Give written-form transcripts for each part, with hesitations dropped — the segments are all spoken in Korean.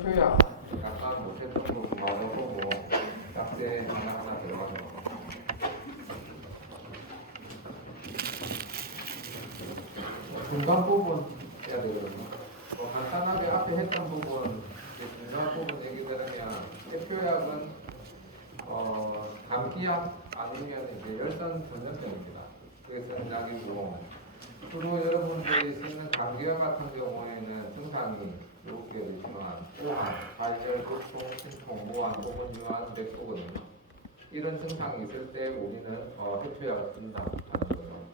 해표야 약간 못했던 거 맞아보고 약재 하나 들어가서 중간 부분 해야 되거든요. 간단하게 앞에 했던 부분 중간 부분 얘기 들으면 해표약은 감기약 아니면 이제 열선 전염병입니다. 그게 쓰는 약이고 주로 여러분들이 쓰는 감기약 같은 경우에는 증상이 이렇게 있지만 오한, 발열, 두통, 심통, 무한, 혹은 유한, 맥도거든요. 이런 증상이 있을 때 우리는 해표약을 쓴다 하는 거죠.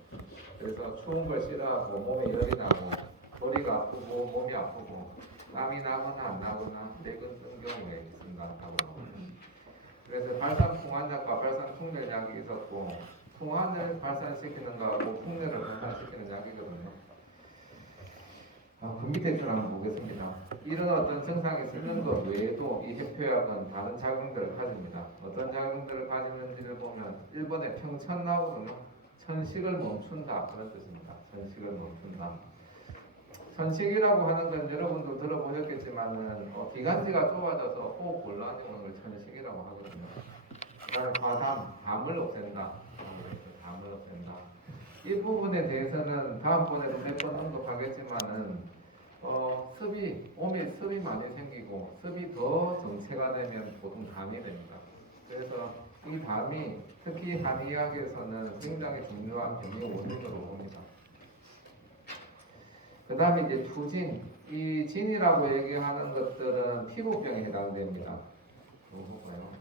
그래서 추운 걸 싫어하고 몸에 열이 나고 머리가 아프고 몸이 아프고 땀이 나거나 안 나거나 내근 쓴 경우에 쓴다 하고 그래서 발산 풍환약과 발산 풍멸약이 있었고 풍환을 발산시키는 거하고 풍멸을 발산시키는 약이거든요. 그 밑에 줄 한번 보겠습니다. 이런 어떤 증상이 쓰는 것 외에도 이 해표약은 다른 작용들을 가집니다. 어떤 작용들을 가지는지를 보면 1번에 평천 나오거든요. 천식을 멈춘다 그런 뜻입니다. 천식을 멈춘다. 천식이라고 하는 건 여러분도 들어보셨겠지만은 기관지가 좁아져서 호흡 곤란이 오는 걸 천식이라고 하거든요. 그다음에 과담, 담을 없앤다. 담을 없앤다. 이 부분에 대해서는 다음번에도 몇 번 언급하겠지만은 몸에 습이 많이 생기고 습이 더 정체가 되면 보통 담이 됩니다. 그래서 이 담이 특히 한의학에서는 굉장히 중요한 병의 원인으로 봅니다. 그 다음에 이제 투진, 이 진이라고 얘기하는 것들은 피부병에 해당됩니다. 볼까요?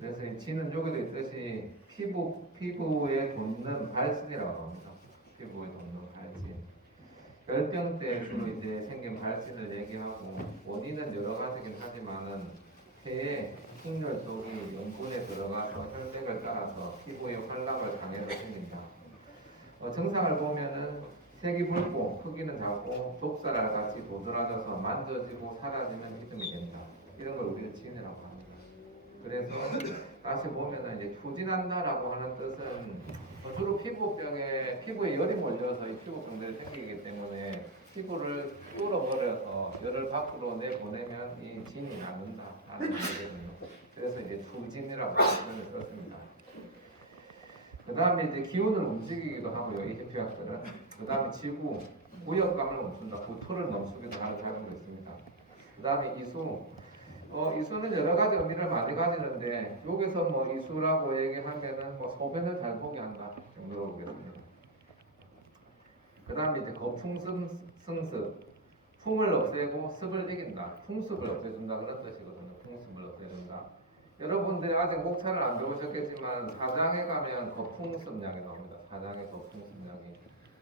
그래서 이 진은 여기도 있듯이 피부에 돋는 발진이라고 합니다. 피부에 돋는 발진. 열병 때 주로 이제 생긴 발진을 얘기하고 원인은 여러 가지긴 하지만은 폐에 흉혈속이 염분에 들어가서 혈색을 따라서 피부에 활락을 당해서 생긴다. 증상을 보면은 색이 붉고 크기는 작고 독살알 같이 도드라져서 만져지고 사라지면 믿음이 된다. 이런 걸 우리가 진이라고 합니다. 그래서 다시 보면은 이제 투진한다라고 하는 뜻은 주로 피부에 열이 몰려서 이 피부병들이 생기기 때문에 피부를 뚫어버려서 열을 밖으로 내보내면 이 진이 나는다 하는 얘기거든요. 그래서 이제 투진이라고 표현을 썼습니다. 그 다음에 이제 기운을 움직이기도 하고요. 이 해표약들은. 그 다음에 지구, 무역감을 멈춘다. 구토를 멈추기도 하는 작용도 있습니다. 그 다음에 이수는 여러 가지 의미를 많이 가지는데 여기서 이수라고 얘기하면은 소변을 잘 보게 한다 정도로 보겠습니다. 그 다음에 이제 거풍승습, 풍을 없애고 습을 이긴다. 풍습을 없애준다 그런 뜻이거든요. 풍습을 없애준다. 여러분들이 아직 목차를 안 배우셨겠지만 사장에 가면 거풍습약이 나옵니다. 사장의 거풍습약이.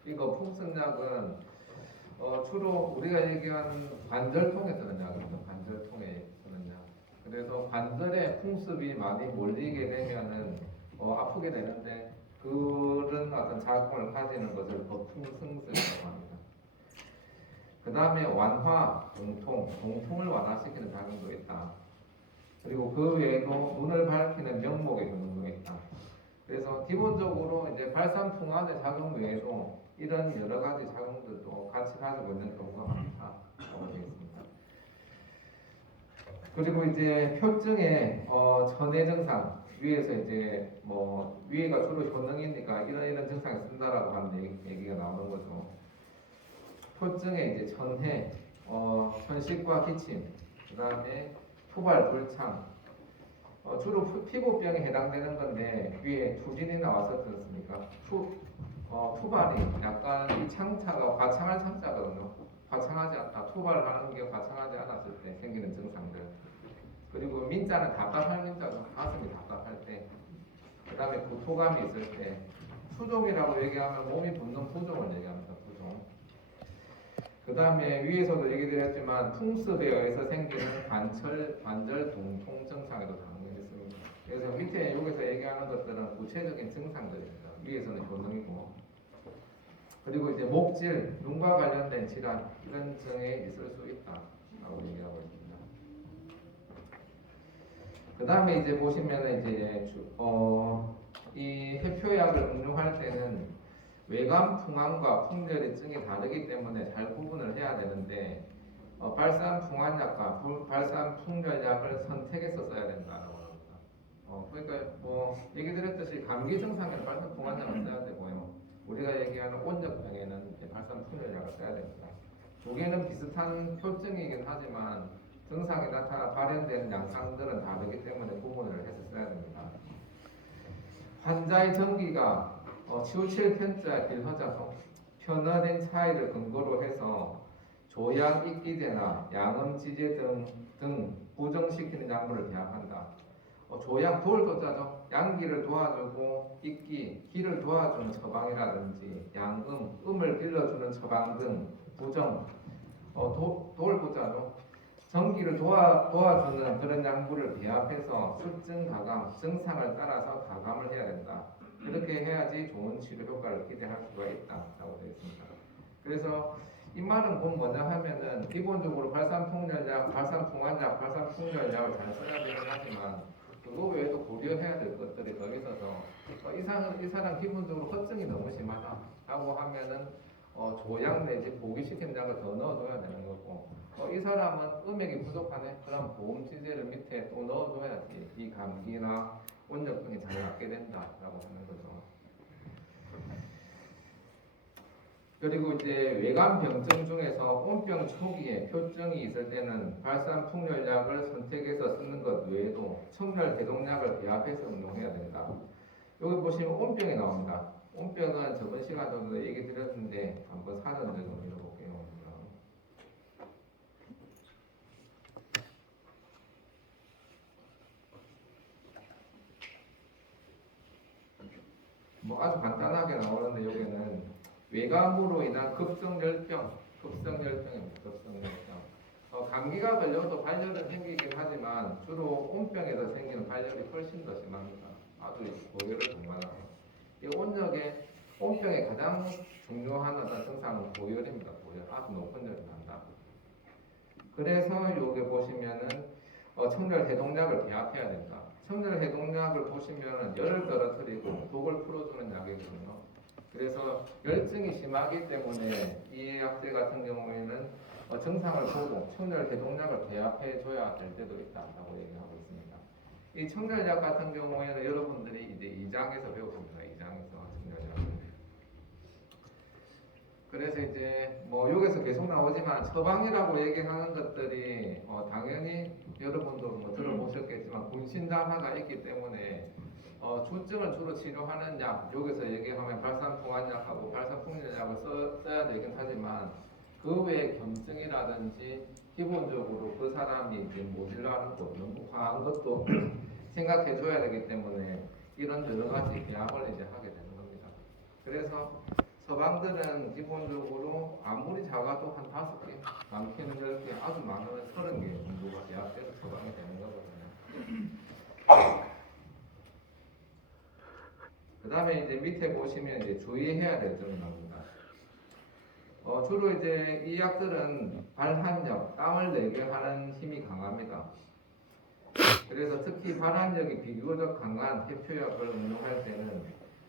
이 거풍습약은 주로 우리가 얘기하는 관절통에 쓰는 약입니다. 관절통에 쓰는 약. 그래서 관절에 풍습이 많이 몰리게 되면은 아프게 되는데 그런 어떤 작용을 가지는 것을 거풍승습이라고 합니다. 그 다음에 완화, 동통을 완화시키는 작용도 있다. 그리고 그 외에도 눈을 밝히는 명목의 효능도 있다. 그래서 기본적으로 이제 발산풍환의 작용 외에도 이런 여러 가지 작용들도 같이 가지고 있는 경우가 많다라고 되어 있습니다. 그리고 이제 표증의 천외 증상 위에서 이제 위에가 주로 효능이니까 이런 증상이 쓴다라고 하는 얘기가 나오는 거죠. 표증의 이제 천해, 천식과 기침, 그 다음에 투발, 불창, 주로 피부병에 해당되는 건데 위에 투진이 나와서 들었습니까? 투발이 약간 이 창자가 과창할 창자거든요. 과창하지 않다. 투발하는 게 과창하지 않았을 때 생기는 증상들. 그리고 민자는 답답할 민자죠. 가슴이 답답할 때. 그 다음에 구토감이 있을 때. 수종이라고 얘기하면 몸이 붓는 부종을 얘기합니다. 부종. 그 다음에 위에서도 얘기 드렸지만 풍습에 의해서 생기는 관절 동통 증상에도 당연했습니다. 그래서 밑에 여기서 얘기하는 것들은 구체적인 증상들입니다. 위에서는 효능이고 그리고 이제 목질, 눈과 관련된 질환 이런 증에 있을 수 있다라고 얘기하고 있습니다. 그 다음에 이제 보시면은 이제 이 해표약을 응용할 때는 외관 풍환과 풍열의 증이 다르기 때문에 잘 구분을 해야 되는데 발산 풍환약과 발산 풍열약을 선택해서 써야 된다라고 합니다. 그러니까 뭐 얘기 드렸듯이 감기 증상에는 발산 풍환약을 써야 되고요. 우리가 얘기하는 온역병에는 발산 풍열약을 써야 됩니다. 두 개는 비슷한 표증이긴 하지만 증상이 나타나 발현되는 양상들은 다르기 때문에 구분을 해서 써야 됩니다. 환자의 전기가 치우칠 편자 길허자성 편화된 차이를 근거로 해서 조약 익기제나 양음지제 등 부정시키는 약물을 배합한다. 조약 도울조자죠. 양기를 도와주고 익기, 기를 도와주는 처방이라든지 양음, 음을 길러주는 처방 등 부정, 도울조자죠. 전기를 도와주는 그런 약물을 배합해서 수증 가감, 증상을 따라서 가감을 해야 된다. 그렇게 해야지 좋은 치료 효과를 기대할 수가 있다라고 되어 있습니다. 그래서 이 말은 곧 뭐냐 하면은 기본적으로 발산풍열약, 발산풍환약, 발산풍열약을 잘 써야 되긴 하지만 그거 외에도 고려해야 될 것들이 더 있어서 이 사람 기본적으로 허증이 너무 심하다라고 하면은 조약 내지 보기시키는 약을 더 넣어줘야 되는 거고 이 사람은 음액이 부족하네? 그럼 보험치제를 밑에 또 넣어줘야지 이 감기나 온역병이 잘 낫게 된다라고 하는 거죠. 그리고 이제 외관병증 중에서 온병 초기에 표증이 있을 때는 발산풍열약을 선택해서 쓰는 것 외에도 청열대동약을 배합해서 응용해야 된다. 여기 보시면 온병이 나옵니다. 온병은 저번 시간에도 얘기 드렸는데 한번 사전을 좀 읽어볼게요. 뭐 아주 간단하게 나오는데 여기는 외감으로 인한 급성열병입니다. 급성열병. 감기가 걸려도 발열은 생기긴 하지만 주로 온병에서 생기는 발열이 훨씬 더 심합니다. 아주 고열을 동반하고 이 온병의 가장 중요한 어떤 증상은 고열입니다. 고열, 아주 높은 열이 난다. 그래서 여기 보시면은 청열 해독약을 배합해야 된다. 청열 해독약을 보시면은 열을 떨어뜨리고 독을 풀어주는 약이거든요. 그래서 열증이 심하기 때문에 이 약제 같은 경우에는 증상을 보고 청열 해독약을 배합해 줘야 될 때도 있다라고 얘기하고 있습니다. 이 청열약 같은 경우에는 여러분들이 이제 2장에서 배웠습니다. 2장에서 청열약. 그래서 이제 뭐 여기서 계속 나오지만 처방이라고 얘기하는 것들이 당연히 여러분도 뭐 들어보셨겠지만 군신담화가 있기 때문에 주증을 주로 치료하는 약 여기서 얘기하면 발산풍환약하고 발산풍열약을 써야 되긴 하지만 그 외에 겸증이라든지 기본적으로 그 사람이 이제 모질라는 것 너무 과한 것도 생각해 줘야 되기 때문에 이런 여러 가지 배합을 이제 하게 되는 겁니다. 그래서 처방들은 기본적으로 아무리 작아도 한 5개, 많게는 10개, 아주 많으면 30개 정도가 배합돼서 처방이 되는 거거든요. 그 다음에 이제 밑에 보시면 이제 주의해야 될 점이 나옵니다. 주로 이제 이 약들은 발한력, 땀을 내게 하는 힘이 강합니다. 그래서 특히 발한력이 비교적 강한 해표약을 응용할 때는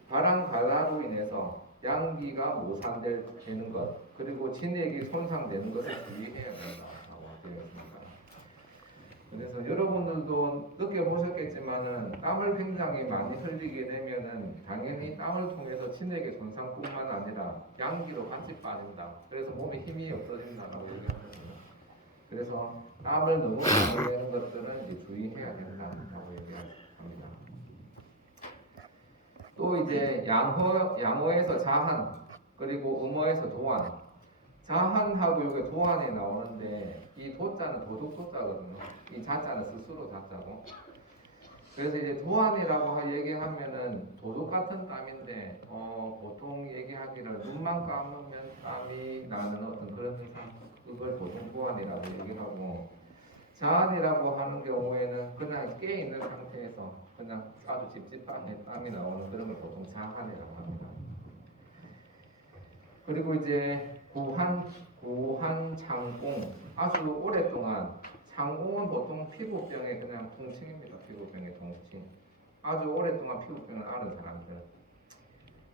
발한 과다로 인해서 양기가 모산되는 것, 그리고 진액이 손상되는 것을 주의해야 된다고 되어 있습니다. 그래서 여러분들도 느껴보셨겠지만은 땀을 굉장히 많이 흘리게 되면은 당연히 땀을 통해서 진액의 손상뿐만 아니라 양기로 같이 빠진다. 그래서 몸에 힘이 없어진다고 얘기합니다. 그래서 땀을 너무 많이 내는 것들은 이제 주의해야 된다고 얘기합니다. 또 이제 양어에서 자한 그리고 음어에서 도안. 자한하고 여기 도안에 나오는데 이 도자는 도둑도자거든요. 이 자자는 스스로 자자고. 그래서 이제 도안이라고 얘기하면은 도둑 같은 땀인데 보통 얘기하기를 눈만 감으면 땀이 나는 어떤 그런 증상 그걸 보통 도안이라고 얘기하고 자한이라고 하는 경우에는 그냥 깨 있는 상태에서 그냥 아주 찝찝하게 땀이 나오는 그런 걸 보통 자한이라고 합니다. 그리고 이제 구한창공 아주 오랫동안 창공은 보통 피부병의 그냥 통칭입니다. 피부병의 통칭. 아주 오랫동안 피부병을 앓은 사람들.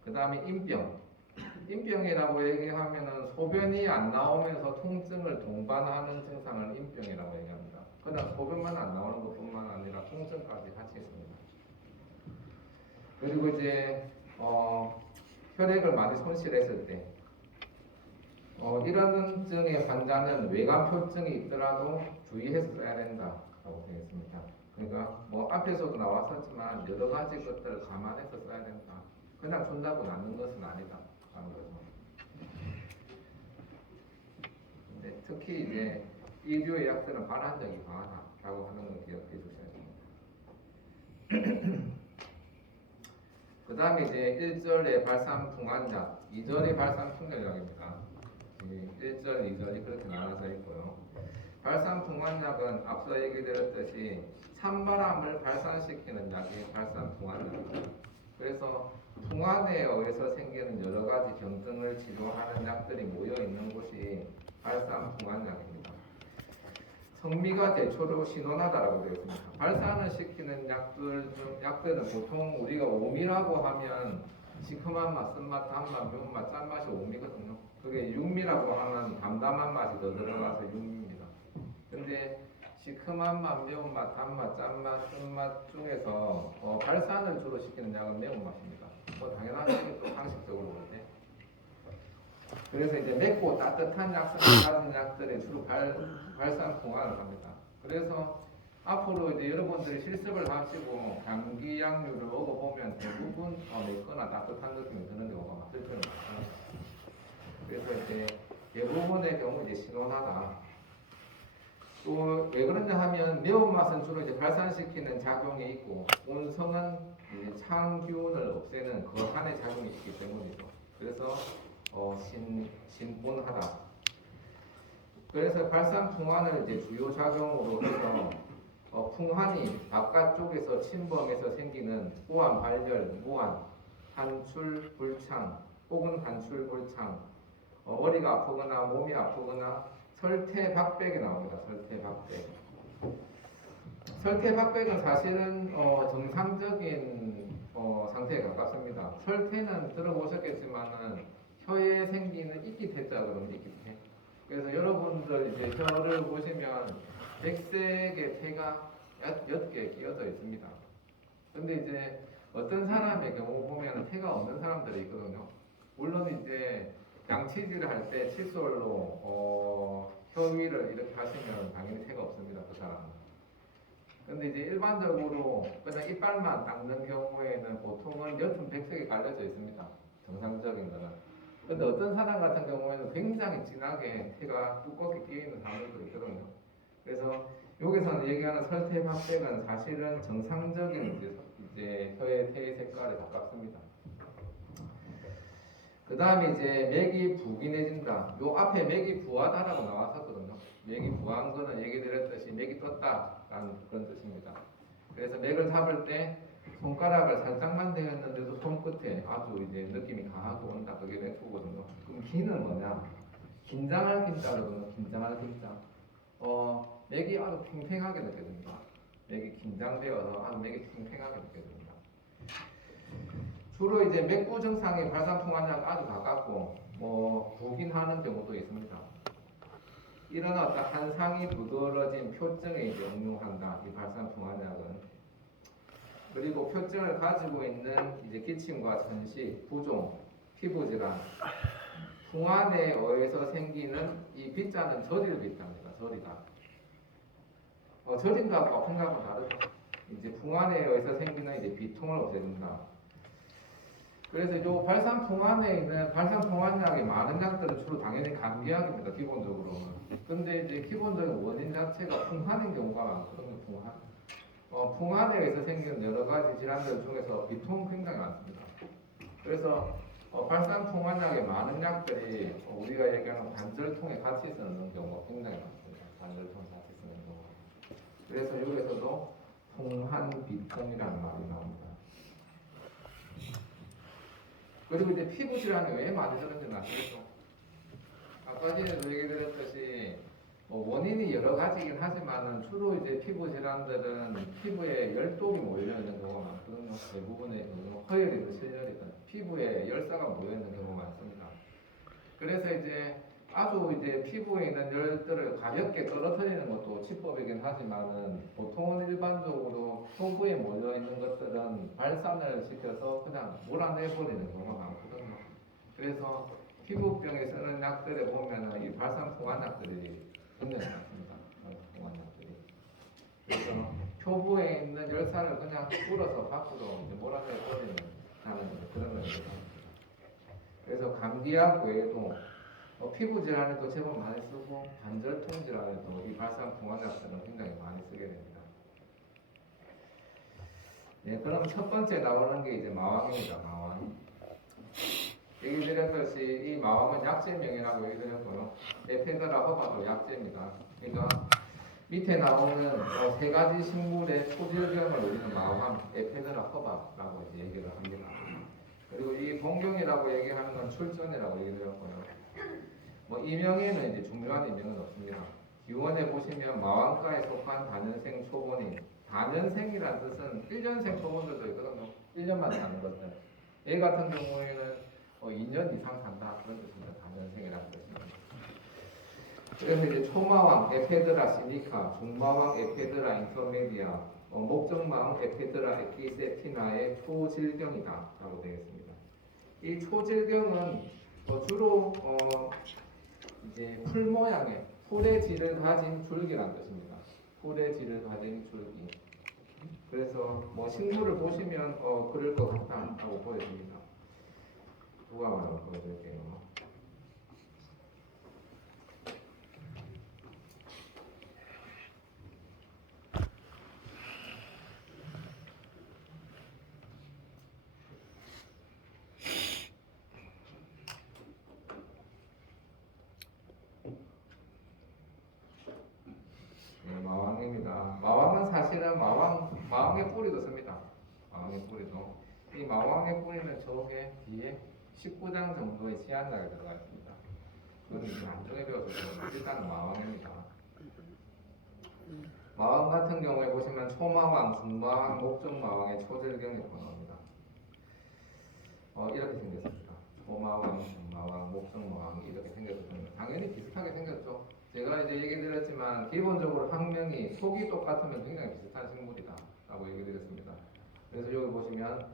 그 다음에 인병이라고 얘기하면은 소변이 안 나오면서 통증을 동반하는 증상을 인병이라고 얘기합니다. 그냥 소변만 안 나오는 것뿐만 아니라 통증까지 같이 있습니다. 그리고 이제 혈액을 많이 손실했을 때 이런 증의 환자는 외관표증이 있더라도 주의해서 써야 된다라고 되어 있습니다. 그러니까 뭐 앞에서도 나왔었지만 여러 가지 것들을 감안해서 써야 된다. 그냥 준다고 낫는 것은 아니다 하는 거죠. 근데 특히 이제 이류의 약들은 반환력이 강하다라고 하는 걸 기억해 주셔야 됩니다. 그 다음에 이제 1절의 발산풍환약, 2절의 발산풍열약입니다. 1절, 2절이 그렇게 나눠져 있고요. 발산풍환약은 앞서 얘기드렸듯이 찬바람을 발산시키는 약이 발산풍환약입니다. 그래서 풍환에 의해서 생기는 여러 가지 병증을 치료하는 약들이 모여 있는 곳이 발산풍환약입니다. 성미가 대초로 신원하다라고 되어 있습니다. 발산을 시키는 약들은 보통 우리가 오미라고 하면 시큼한 맛, 쓴맛, 단맛, 매운맛, 짠맛이 오미거든요. 그게 육미라고 하면 담담한 맛이 더 들어가서 육미입니다. 근데 시큼한 맛, 매운맛, 단맛, 짠맛, 쓴맛 중에서 발산을 주로 시키는 약은 매운맛입니다. 당연한 얘기죠. 상식적으로 볼 때. 그래서 이제 맵고 따뜻한 약성을 가진 약들이 주로 발산 풍환을 합니다. 그래서 앞으로 이제 여러분들이 실습을 하시고 감기 약류를 먹어보면 대부분 맵거나 따뜻한 느낌이 드는 경우가 많을 때는 많습니다. 그래서 이제 대부분의 경우 이제 신원하다. 또 왜 그러냐 하면 매운맛은 주로 이제 발산시키는 작용이 있고 온성은 이제 창 기운을 없애는 거산의 작용이 있기 때문이죠. 그래서 신분하다. 그래서 발산풍환을 이제 주요 작용으로 해서 풍환이 바깥쪽에서 침범해서 생기는 호환, 발열, 무환, 한출, 불창 혹은 한출, 불창, 머리가 아프거나 몸이 아프거나 설태, 박백이 나옵니다. 설태, 박백. 설태, 박백은 사실은 정상적인 상태에 가깝습니다. 설태는 들어보셨겠지만은 혀에 생기는 이끼태자거든요. 이끼태. 그래서 여러분들 이제 혀를 보시면 백색의 태가 옅게 끼어져 있습니다. 근데 이제 어떤 사람의 경우 보면 태가 없는 사람들이 있거든요. 물론 이제 양치질을 할 때 칫솔로 혀 위를 이렇게 하시면 당연히 태가 없습니다. 그 사람은. 근데 이제 일반적으로 그냥 이빨만 닦는 경우에는 보통은 옅은 백색이 갈려져 있습니다. 정상적인 거는. 근데 어떤 사람 같은 경우에는 굉장히 진하게 태가 두껍게 끼어있는 사람들도 있거든요. 그래서 여기서는 얘기하는 설태 박백은 사실은 정상적인 이제 혀의 태의 색깔에 가깝습니다. 그 다음에 이제 맥이 부긴해진다. 요 앞에 맥이 부하다라고 나왔었거든요. 맥이 부한 거는 얘기 드렸듯이 맥이 떴다라는 그런 뜻입니다. 그래서 맥을 잡을 때 손가락을 살짝만 대었는데도 손끝에 아주 이제 느낌이 강하게 온다. 그게 맥부거든요. 그럼 기는 뭐냐? 긴장할 긴자를 보면 긴장할 긴자. 맥이 아주 팽팽하게 느껴집니다. 맥이 긴장되어서 아주 맥이 팽팽하게 느껴집니다. 주로 이제 맥부 증상이 발산풍환약 아주 가깝고 부긴하는 경우도 있습니다. 이런 어떤 한상이 부드러진 표증에 이제 응용한다. 이 발산풍환약은. 그리고 표증을 가지고 있는 이제 기침과 천식, 부종, 피부질환, 풍환에 의해서 생기는 이 비자는 저릴 비자입니다. 저리다. 저린 거하고 아픈 거하고 다르죠. 이제 풍환에 의해서 생기는 이제 비통을 없애준다. 그래서 이 발산풍환에 있는 발산풍환약이 많은 약들은 주로 당연히 감기약입니다. 기본적으로는. 근데 이제 기본적인 원인 자체가 풍환인 경우가 많거든요. 풍환에 의해서 생기는 여러 가지 질환들 중에서 비통 굉장히 많습니다. 그래서 발산풍환약의 많은 약들이 우리가 얘기하는 관절통에 같이 쓰는 경우가 굉장히 많습니다. 관절통에 같이 쓰는 경우. 그래서 여기서도 풍환비통이라는 말이 나옵니다. 그리고 이제 피부 질환이 왜 많이 들었는지 아시겠죠? 아까 전에도 얘기드렸듯이 원인이 여러 가지긴 하지만은 주로 이제 피부 질환들은 피부에 열독이 몰려 있는 경우가 많거든요. 대부분의 경우 허열이든 실열이든 피부에 열사가 모여 있는 경우가 많습니다. 그래서 이제 아주 이제 피부에 있는 열들을 가볍게 떨어뜨리는 것도 치법이긴 하지만은 보통은 일반적으로 피부에 몰려 있는 것들은 발산을 시켜서 그냥 몰아내버리는 경우가 많거든요. 그래서 피부병에 쓰는 약들에 보면은 이 발산 포괄약들이 굉장히 많습니다. 포괄약들이. 그래서 표부에 있는 열사를 그냥 뿌려서 밖으로 이제 몰아내버리는 그런 거입니다. 그래서 감기약 외에도 피부 질환에도 제법 많이 쓰고 관절통 질환에도 이 발산 포괄약들은 굉장히 많이 쓰게 됩니다. 네, 그럼 첫 번째 나오는 게 이제 마왕입니다. 마왕. 얘기 드렸듯이 이 마왕은 약제명이라고 얘기 드렸고요. 에페드라 허바도 약제입니다. 그러니까 밑에 나오는 세 가지 식물의 초질경을 우리는 마왕, 에페드라 허바라고 이제 얘기를 합니다. 그리고 이 동경이라고 얘기하는 건 출전이라고 얘기 드렸고요. 이명에는 이제 중요한 이명은 없습니다. 기원에 보시면 마왕과에 속한 단연생 초본인, 단연생이라는 뜻은 1년생 초본들도 있거든요. 1년만 사는 것들. 얘 같은 경우에는 2년 이상 산다 그런 뜻입니다. 단연생이라는 뜻입니다. 그래서 이제 초마왕 에페드라 시니카, 중마왕 에페드라 인터메디아, 목적마왕 에페드라 에피세티나의 초질경이다라고 되어 있습니다. 이 초질경은 주로 이제 풀 모양의 풀의 질을 가진 줄기란 뜻입니다. 풀의 질을 가진 줄기. 그래서 식물을 보시면 그럴 것 같다라고 보여집니다. 두각을 보여드릴게요. 네, 마왕입니다. 마왕은 사실은 마왕의 뿌리도 씁니다. 마왕의 뿌리도. 이 마왕의 뿌리는 저게 뒤에 19장 정도의 치안작에 들어가 있습니다. 그건 나중에 배워서 일단은 마왕입니다. 마왕 같은 경우에 보시면 초마왕, 중마왕, 목적마왕의 초질경이 나옵니다. 이렇게 생겼습니다. 초마왕, 중마왕, 목적마왕 이렇게 생겼습니다. 당연히 비슷하게 생겼죠. 제가 이제 얘기 드렸지만 기본적으로 학명이 속이 똑같으면 굉장히 비슷한 식물이다 라고 얘기 드렸습니다. 그래서 여기 보시면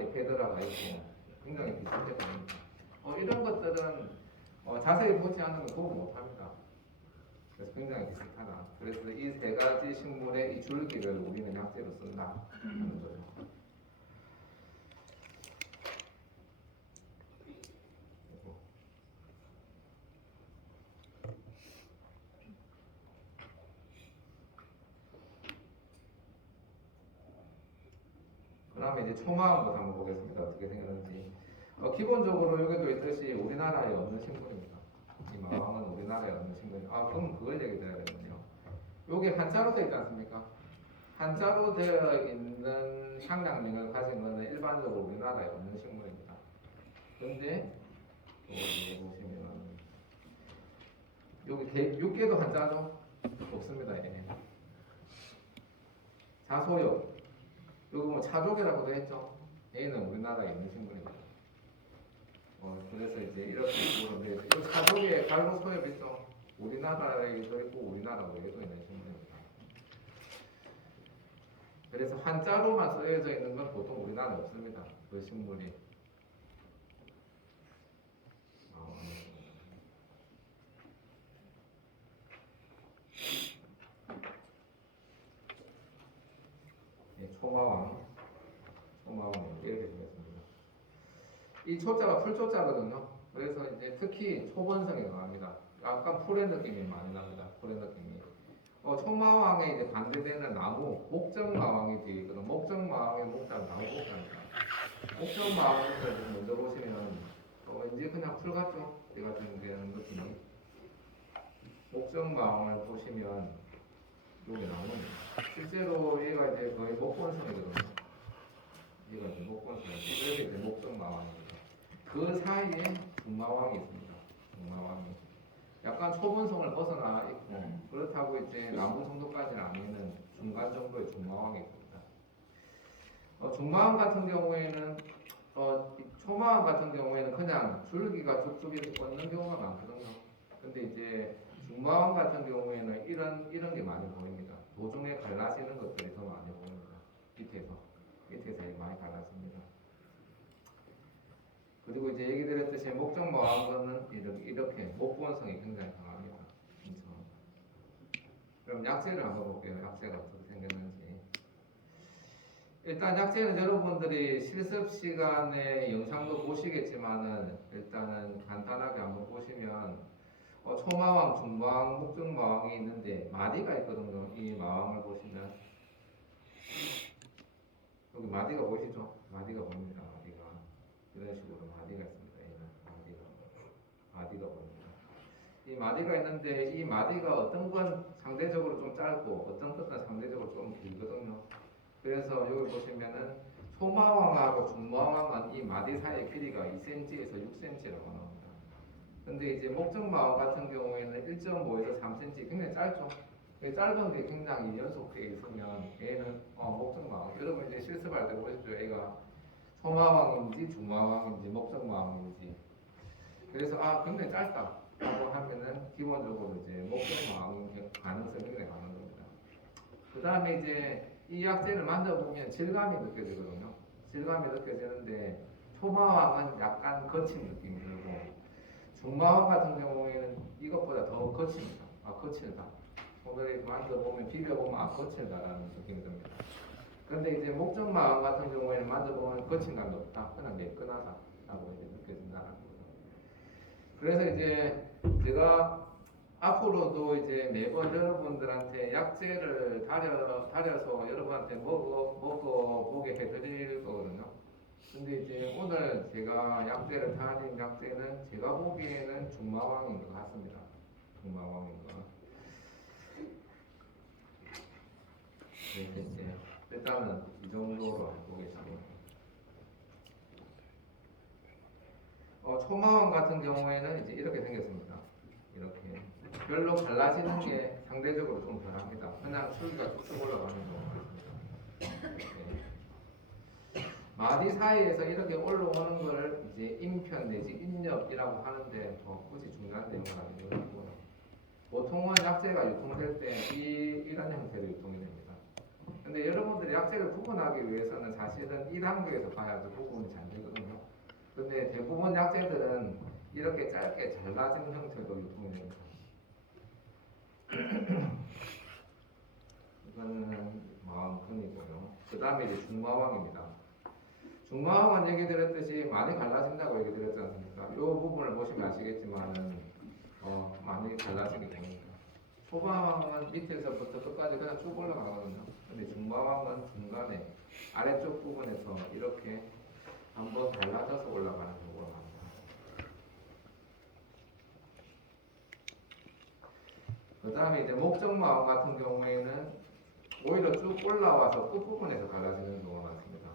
에페드라가 있고 굉장히 비슷해 보입니다. 이런 것들은 자세히 보지 않으면 구분 못합니다. 그래서 굉장히 비슷하다. 그래서 이 세 가지 식물의 이 줄기를 우리는 약재로 쓴다 하는 거죠. 그 다음에 이제 초마왕부터 한번 보겠습니다. 어떻게 생겼는지. 기본적으로 여기도 있듯이 우리나라에 없는 식물입니다. 이 마왕은 우리나라에 없는 식물입니다. 그럼 그걸 얘기 드려야겠네요. 여기 한자로 되어 있지 않습니까? 한자로 되어 있는 향량명을 가진 것은 일반적으로 우리나라에 없는 식물입니다. 그런데 여기 보시면 여기 6개도 한자죠? 없습니다. 예. 자소엽 여기 차족이라고 되어 있죠? 얘는 우리나라에 있는 식물입니다. 그래서 이제 이렇게 보는데 이 차족에 갈로 소엽 있죠? 우리나라에도 있고 우리나라 외에도 있는 식물입니다. 그래서 한자로만 쓰여져 있는 건 보통 우리나라에 없습니다. 그 식물이. 초마왕 이렇게 생겼습니다. 이 초자가 풀초자거든요. 그래서 이제 특히 초본성이 강합니다. 약간 풀의 느낌이 많이 납니다. 풀의 느낌이. 초마왕에 이제 반대되는 나무 목적마왕이 뒤에 있거든요. 목적마왕의 목자는 나무 목자입니다. 목적마왕을 먼저 보시면 왠지 그냥 풀 같죠? 이 같은 느낌이. 목적마왕을 보시면 여기 나옵니다. 실제로 얘가 이제 거의 목본성이거든요. 얘가 이제 목본성이고 여기 이제 목적마왕입니다. 그 사이에 중마왕이 있습니다. 중마왕이. 약간 초본성을 벗어나 있고 그렇다고 이제 나무 정도까지는 아니는 중간 정도의 중마왕이 있습니다. 중마왕 같은 경우에는 이 초마왕 같은 경우에는 그냥 줄기가 쭉쭉 이렇게 뻗는 경우가 많거든요. 근데 이제 중마왕 같은 경우에는 이런 게 많이 보입니다. 도중에 갈라지는 것들이 더 많이 보입니다. 밑에서 많이 갈라집니다. 그리고 이제 얘기 드렸듯이 목적마왕은 이렇게 목본성이 굉장히 강합니다. 그렇죠? 그럼 약재를 한번 볼게요. 약재가 어떻게 생겼는지. 일단 약재는 여러분들이 실습 시간에 영상도 보시겠지만은 일단은 간단하게 한번 보시면 초마왕, 중마왕, 목적마왕이 있는데 마디가 있거든요. 이 마왕을 보시면 여기 마디가 보이시죠? 마디가 보입니다. 마디가 이런 식으로 마디가 있습니다. 얘는 마디가 보입니다. 이 마디가 있는데 이 마디가 어떤 건 상대적으로 좀 짧고 어떤 것은 상대적으로 좀 길거든요. 그래서 여기 보시면은 초마왕하고 중마왕은 이 마디 사이의 길이가 2cm에서 6cm라고 나옵니다. 근데 이제 목적마왕 같은 경우에는 1.5에서 3cm 굉장히 짧죠. 짧은데 굉장히 연속되어 있으면 얘는 목적마왕. 여러분 이제 실습할 때 보십시오. 얘가 초마왕인지 중마왕인지 목적마왕인지. 그래서 굉장히 짧다 라고 하면은 기본적으로 이제 목적마왕인 가능성이 굉장히 강한 겁니다. 그 다음에 이제 이 약재를 만져보면 질감이 느껴지거든요. 질감이 느껴지는데 초마왕은 약간 거친 느낌이 들고 중마왕 같은 경우에는 이것보다 더 거칩니다. 거칠다. 손을 만져보면 비벼보면 거칠다라는 느낌이 듭니다. 그런데 이제 목적마왕 같은 경우에는 만져보면 거친 감이 없다. 그냥 매끈하다라고 이제 느껴진다는 거죠. 그래서 이제 제가 앞으로도 이제 매번 여러분들한테 약재를 달여서 여러분한테 먹어보게 해드릴 거거든요. 근데 이제 오늘 제가 약재를 달인 약재는 제가 보기에는 중마왕인 것 같습니다. 중마왕인 것. 그래서 이제 일단은 이 정도로 보겠습니다. 초마왕 같은 경우에는 이제 이렇게 생겼습니다. 이렇게 별로 갈라지는 게 상대적으로 좀 덜합니다. 그냥 줄기가 쭉 올라가는 경우가 있습니다. 마디 사이에서 이렇게 올라오는 거를 이제 인편 내지 인엽이라고 하는데 굳이 중요한 내용은 아니고요. 보통은 약재가 유통될 때 이런 형태로 유통이 됩니다. 근데 여러분들이 약재를 구분하기 위해서는 사실은 1단계에서 봐야지 구분이 잘 되거든요. 근데 대부분 약재들은 이렇게 짧게 잘라진 형태로 유통이 됩니다. 이거는 마왕근이고요. 그 다음에 이제 중마왕입니다. 중마왕은 얘기 드렸듯이 많이 갈라진다고 얘기 드렸지 않습니까? 이 부분을 보시면 아시겠지만은 많이 갈라지게 됩니다. 초마왕은 밑에서부터 끝까지 그냥 쭉 올라가거든요. 근데 중마왕은 중간에 아래쪽 부분에서 이렇게 한번 갈라져서 올라가는 경우가 많습니다. 그 다음에 이제 목적마왕 같은 경우에는 오히려 쭉 올라와서 끝부분에서 갈라지는 경우가 많습니다.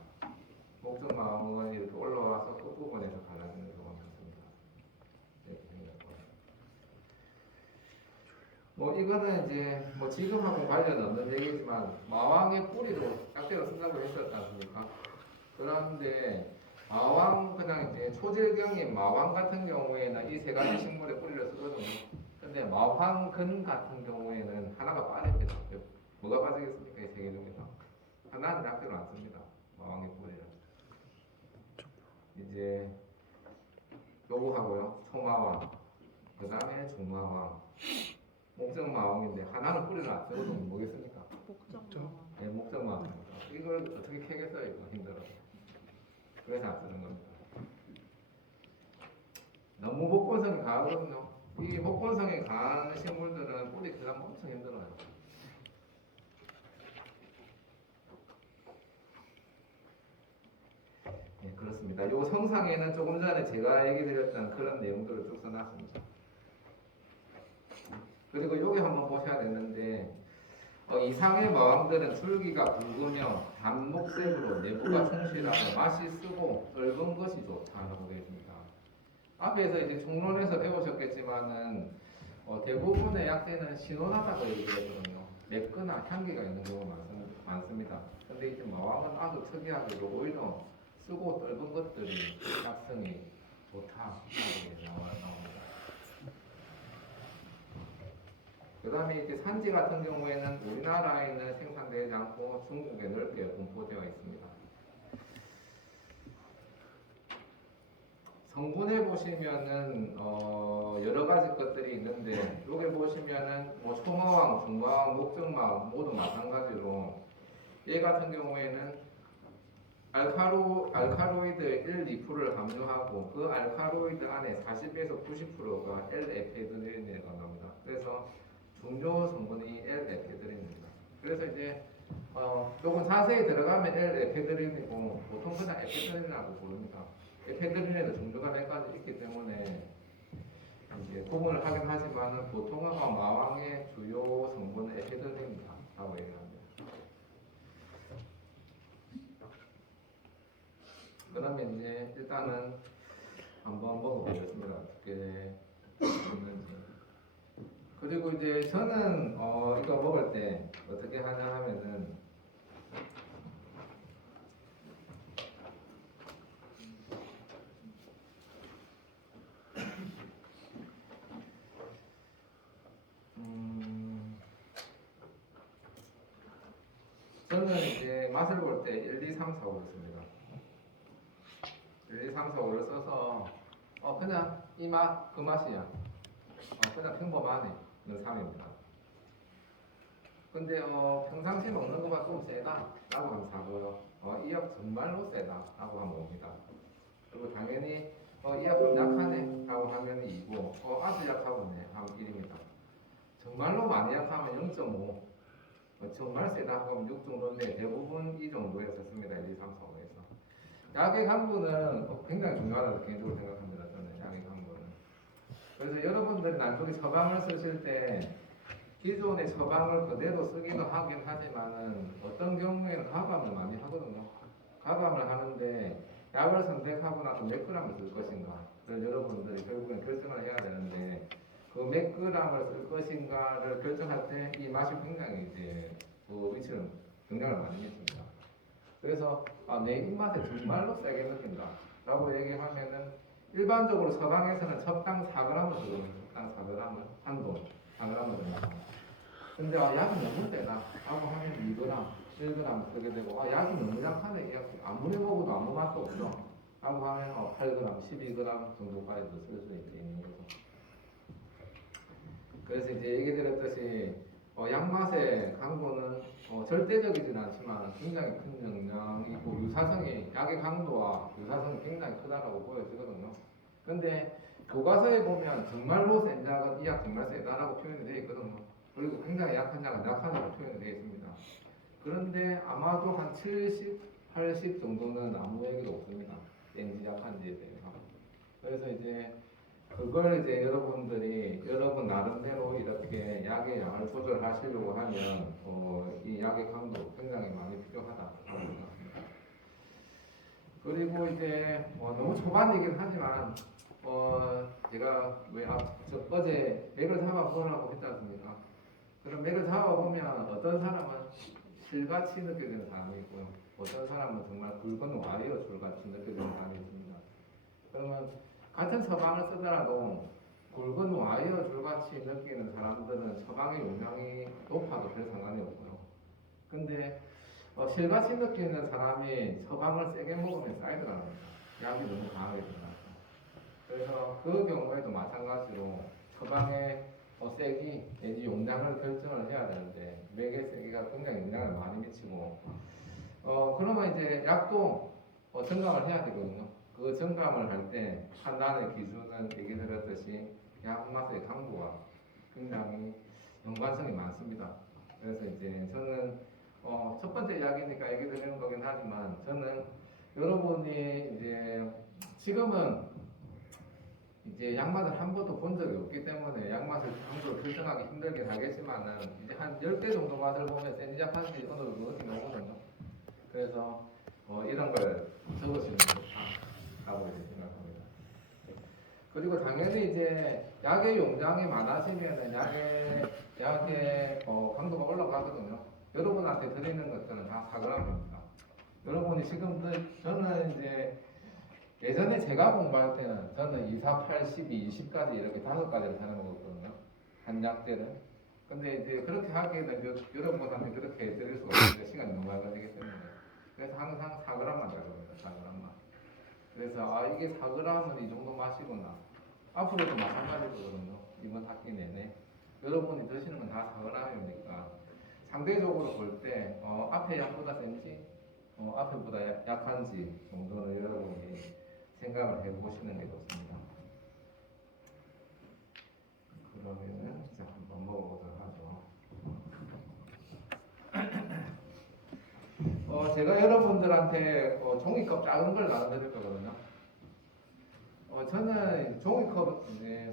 목적마왕은 이렇게 올라와서 끝부분에서 갈라지는 경우가 많습니다. 이거는 이제 지금하고 관련 없는 얘기지만 마왕의 뿌리로 약재로 쓴다고 했었지 않습니까? 그런데 마왕 그냥 이제 초질경인 마왕 같은 경우에는 이 세 가지 식물의 뿌리를 쓰거든요. 근데 마황근 같은 경우에는 하나가 빠집니다. 뭐가 빠지겠습니까? 이 세 개 중에서 하나는 약재로 안 씁니다. 마왕의 뿌리를. 이제 요거하고요. 초마왕, 그 다음에 중마왕, 목적마왕인데 하나는 뿌리를 안 쓰거든요. 뭐겠습니까? 목적마왕. 네, 목적마왕입니다. 이걸 어떻게 캐겠어요? 이거 힘들어서. 그래서 안 쓰는 겁니다. 너무 목본성이 강하거든요. 이 목본성이 강한 식물들은 뿌리 크기가 엄청 힘들어요. 네, 그렇습니다. 이 성상에는 조금 전에 제가 얘기 드렸던 그런 내용들을 쭉 써놨습니다. 그리고 여기 한번 보셔야 되는데 이상의 마왕들은 줄기가 굵으며 단목색으로 내부가 충실하며 맛이 쓰고 넓은 것이 좋다라고 되어 있습니다. 앞에서 이제 총론에서 배우셨겠지만은 대부분의 약재는 신원하다고 얘기하거든요. 맵거나 향기가 있는 경우가 많습니다. 근데 이제 마왕은 아주 특이하게 오히려 쓰고 떫은 것들이 약성이 좋다라고 나옵니다. 그 다음에 이제 산지 같은 경우에는 우리나라에는 생산되지 않고 중국에 넓게 분포되어 있습니다. 성분에 보시면은 여러 가지 것들이 있는데 여기 보시면은 뭐 초마왕, 중마왕, 목적마왕 모두 마찬가지로 얘 같은 경우에는 알카로이드 1, 2%를 함유하고 그 알카로이드 안에 40에서 90%가 L-에페드린이라고 합니다. 그래서 중요 성분이 L-에페드린입니다. 그래서 이제 조금 자세히 들어가면 L-에페드린이고 보통 그냥 에페드린이라고 부릅니다. 에페드린에도 종류가 몇 가지 있기 때문에 이제 구분을 하긴 하지만 보통은 마왕의 주요 성분은 에페드린입니다. 라고 얘기합니다. 그러면 이제 일단은 한번 먹어보겠습니다. 어떻게 있는지. 그리고 이제 저는 이거 먹을 때 어떻게 하냐 하면은 저는 이제 맛을 볼 때 1, 2, 3, 4, 5를 씁니다. 1, 2, 3, 4, 5를 써서 그냥 이 맛, 그 맛이야. 그냥 평범하네. 이건 3입니다. 근데 평상시 먹는 것보다 좀 세다 라고 하면 4고요. 이 약 정말로 세다 라고 하면 5입니다. 그리고 당연히 이 약 좀 약하네 라고 하면 2고 아주 약하고네 하면 1입니다. 정말로 많이 약하면 0.5, 정말 세다 하면 6 정도인데 대부분 이 정도에 썼습니다. 1, 2, 3, 4, 5에서. 약의 강도는 굉장히 중요하다고 개인적으로 생각합니다. 저는 약의 강도는. 그래서 여러분들이 나중에 처방을 쓰실 때 기존의 처방을 그대로 쓰기도 하긴 하지만은 어떤 경우에는 가감을 많이 하거든요. 가감을 하는데 약을 선택하고 나서 몇 g을 쓸 것인가를 여러분들이 결국엔 결정을 해야 되는데 그 몇 g을 쓸 것인가를 결정할 때 이 맛이 굉장히 이제 그 위치를 영향을 많이 미칩니다. 그래서 내 입맛에 정말로 세게 느낀다 라고 얘기하면은 일반적으로 처방에서는 첩당 4g을 쓰거든요. 첩당 4g을 한도 4g을 씁니다. 근데 약이 너무 세다 라고 하면 2g, 1g 쓰게 되고 약이 너무 약하네, 아무리 먹어도 아무 맛도 없어 라고 하면 8g, 12g 정도까지도 쓸 수 있는 거죠. 그래서 이제 얘기 드렸듯이 약맛의 강도는 절대적이진 않지만 굉장히 큰 영향이고 유사성이 약의 강도와 유사성이 굉장히 크다라고 보여지거든요. 근데 교과서에 보면 정말로 센 약은 이 약 정말 세다라고 표현이 되어 있거든요. 그리고 굉장히 약한 약은 약하다고 표현이 되어 있습니다. 그런데 아마도 한 70, 80 정도는 아무 얘기도 없습니다. 왠지 약한지에 대해서. 그래서 이제 그걸 이제 여러분들이 여러분 나름대로 이렇게 약의 양을 조절하시려고 하면 이 약의 강도 굉장히 많이 필요하다고 생각합니다. 그리고 이제 너무 초반이긴 하지만 제가 어제 맥을 잡아보라고 했지 않습니까? 그럼 맥을 잡아보면 어떤 사람은 실같이 느껴지는 사람이 있고요. 어떤 사람은 정말 굵은 와이어 줄같이 느껴지는 사람이 있습니다. 그러면 같은 처방을 쓰더라도 굵은 와이어 줄같이 느끼는 사람들은 처방의 용량이 높아도 별 상관이 없고요. 근데 실같이 느끼는 사람이 처방을 세게 먹으면 사이드가 납니다. 약이 너무 강하게 들어가서. 그래서 그 경우에도 마찬가지로 처방의 세기 내지 용량을 결정을 해야 되는데 맥의 세기가 굉장히 영향을 많이 미치고 그러면 이제 약도 증감을 해야 되거든요. 그 증감을 할 때 판단의 기준은 얘기 드렸듯이 약 맛의 강도와 굉장히 연관성이 많습니다. 그래서 이제 저는 첫 번째 이야기니까 얘기 드리는 거긴 하지만 저는 여러분이 이제 지금은 이제 약맛을 한 번도 본 적이 없기 때문에 약맛을 강도를 결정하기 힘들긴 하겠지만은 이제 한 10개 정도 맛을 보면 센지 약한지 어느 정도 느낌이 오거든요. 그래서 이런 걸 적으시면 좋다라고 이제 생각합니다. 그리고 당연히 이제 약의 용량이 많아지면은 약의 강도가 올라가거든요. 여러분한테 드리는 것들은 다 4g입니다. 여러분이 지금 저는 이제 예전에 제가 공부할 때는 저는 2, 4, 8, 12, 20까지 이렇게 5가지를 사는 거거든요. 한 약들은. 근데 이제 그렇게 하기에는 여러분한테 그렇게 드릴 수가 없어요. 시간이 너무 많이 걸리기 때문에. 그래서 항상 4g만 잡습니다. 4g만. 그래서 이게 4g은 이 정도 맛이구나. 앞으로도 마찬가지거든요. 이번 학기 내내. 여러분이 드시는 건 다 4g이니까 상대적으로 볼 때 앞에 약보다 센지 앞에보다 약한지 정도는 여러분이 생각을 해보시는 게 좋습니다. 그러면은 이제 한번 먹어보도록 하죠. 제가 여러분들한테 종이컵 작은 걸 나눠드릴 거거든요. 저는 종이컵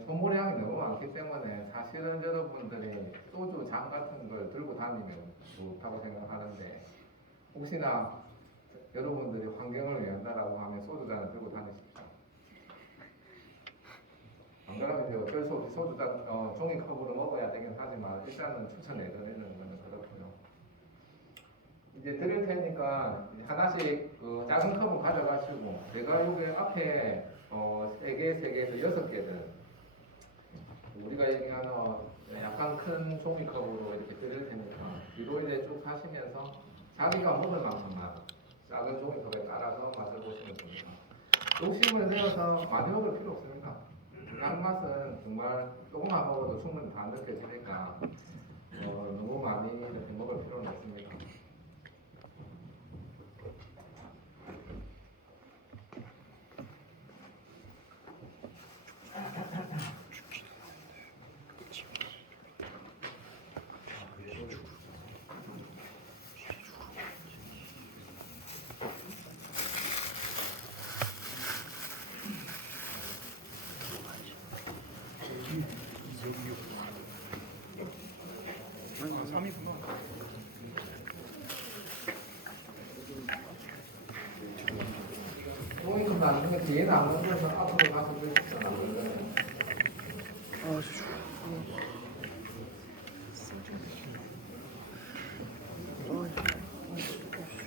소모량이 너무 많기 때문에 사실은 여러분들이 소주 잔 같은 걸 들고 다니면 좋다고 생각하는데 혹시나 여러분들이 환경을 위한다라고 하면 소주 잔을 들고 다니십시오. 안 그러면 이제 어쩔 수 없이 소주 잔 종이컵으로 먹어야 되긴 하지만 일단은 추천해드리는 거는 그렇고요. 이제 드릴 테니까 하나씩 그 작은 컵을 가져가시고 내가 여기 앞에 3개에서 6개를 우리가 얘기하는 약간 큰 종이컵으로 이렇게 드릴 테니까 뒤로 이제 쭉 하시면서 자기가 먹을 만큼만 작은 종이컵에 따라서 맛을 보시면 됩니다. 욕심을 내어서 많이 먹을 필요 없습니다. 양 맛은 정말 조금만 먹어도 충분히 다 느껴지니까 너무 많이 이렇게 먹을 필요는 없습니다. 종이컵 나중에 뒤에 남는 것은 앞으로 가서 드시잖아.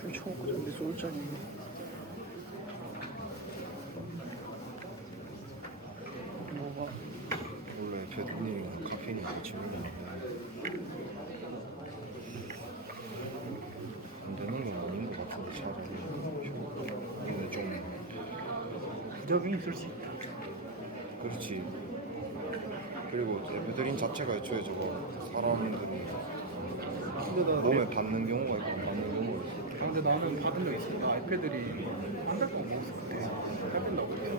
술 처먹고 전데 소주잔이 뭐가 원래 배드님 카페인이 같이 먹는데 안 되는 건 아닌 것 같은데 차라리 이거 좀 부작용이 있을 수 있다. 그렇지. 그리고 에페드린 자체가 애초에 저거 사람들은 몸에 받는 경우가 있고 안 받는 경우가 있어. 근데 나는 받은 적 있어. 아이패들이 한 달 동안 먹었을 때 깎인다고 그랬어.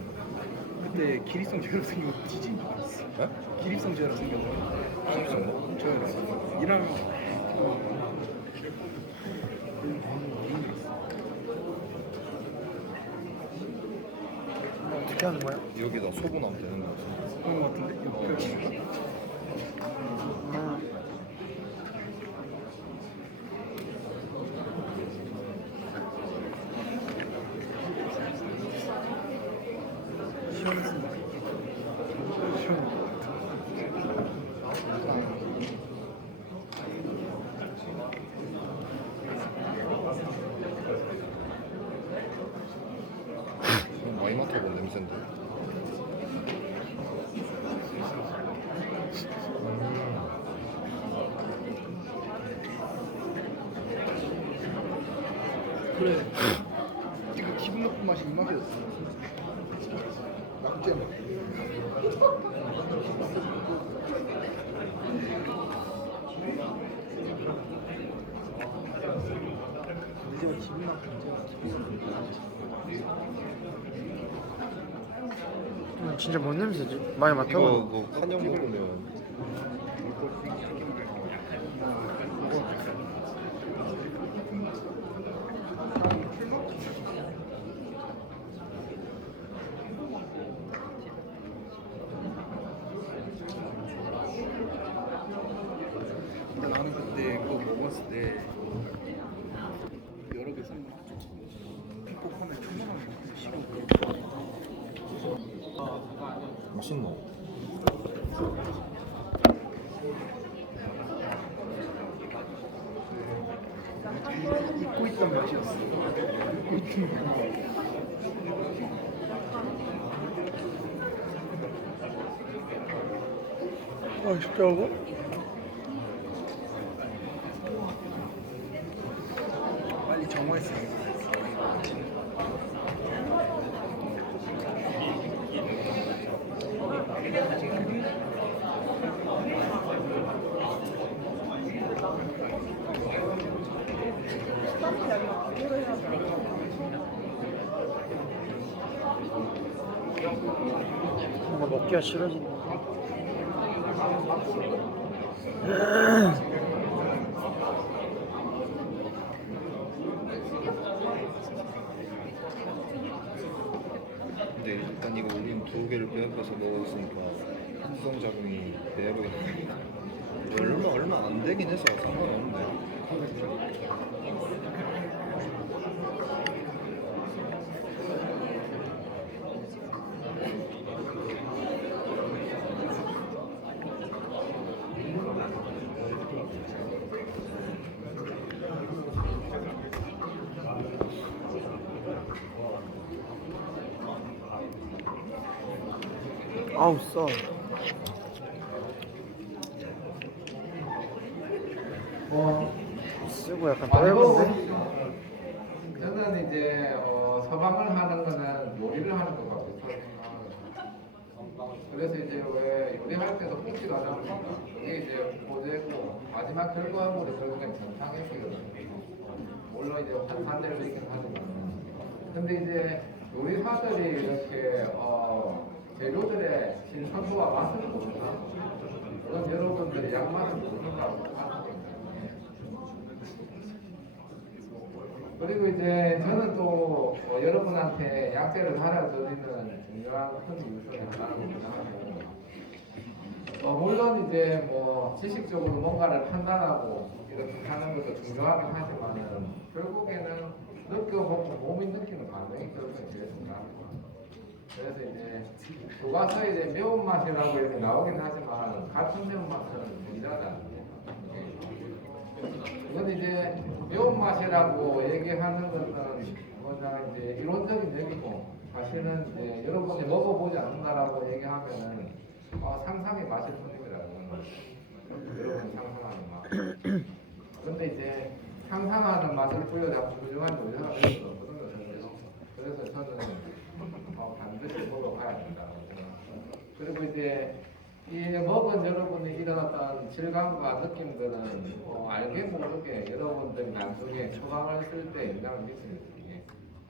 그때 기립성 저혈 생겨서 뒤진 줄 알았어. 네? 기립성 저혈 생겨서 실성 저혈 일하면 어떻게 하는 거야? 여기다 소분하면 되는 거 같아. 그런 거 같은데? 이거 펼치는 거? 시원했습니다. 시원해. 많이 맡아본 냄새인데. 그래. 이거 기분 나쁜 맛이 이 맛이었어. 나쁘지 않아. 이제 기분 나쁜 진짜 뭔 냄새지? 많이 맡아봐. 이거 한약 먹으면 근데 나는 그때 그거 먹었을 때 여러 개 산 거. 픽폭하면 1,000원 싫어. 맛있노? 잊고 있던 맛이었어. 잊고 있던 맛. 아, 진짜고? 빨리 정화했어요. 뭔가 먹기가 싫어진다. 근데 일단 이거 우린 두 개를 빼앗겨서 먹었으니까 합성 작용이 대박이 얼마 안 되긴 해서 상관없는데. 아우 써. 뭐 쓰고 약간 많이 떨건데. 먹어보시죠. 저는 이제 서방을 하는 거는 요리를 하는 것과 비슷하게 생각하거든요. 그래서 이제 왜 요리할 때도 꼭지 가지 않습니까? 그게 이제 고제고 마지막 결과물이 결국엔 전탕액이거든요. 물론 이제 환산대로 있긴 하지만 근데 이제 요리사들이 이렇게 재료들의 신선도와 맛을 모른다. 그건 여러분들이 양맛을 모른다고 생각합니다. 그리고 이제 저는 또 여러분한테 약재를 알려드리는 중요한 큰 이유 중에 하나는 뭐냐면 물론 이제 뭐 지식적으로 뭔가를 판단하고 이렇게 하는 것도 중요하긴 하지만은 결국에는 느껴보고 몸이 느끼는 반응이 결국엔 제일 중요합니다. 그래서 이제 교과서에 이제 매운맛이라고 이렇게 나오긴 하지만 같은 매운맛은 동일하지 않습니다. 이건 이제 매운맛이라고 얘기하는 것은 뭐냐 이제 이론적인 얘기고 사실은 이제 여러분이 먹어보지 않는다라고 얘기하면은 상상의 맛일 뿐이라는 여러분이 상상하는 맛. 근데 이제 상상하는 맛을 부여잡고 훌륭한 요리사가 될 수 없거든요. 그래서 저는 반드시 먹어봐야 된다. 그리고 이제 이 먹은 여러분이 이런 어떤 질감과 느낌들은 알게 모르게 여러분들이 나중에 처방을 쓸 때 영향을 미치는 중에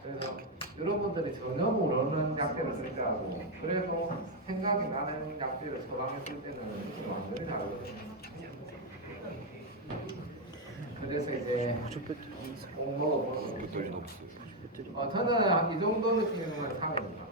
그래서 여러분들이 전혀 모르는 약재를 쓸 때하고 그래도 생각이 나는 약재를 처방했을 때는 느낌이 완전히 다르거든요. 그래서 이제 꼭 먹어보는 배터리도 없어. 저는 이 정도 느낌이면 3입니다.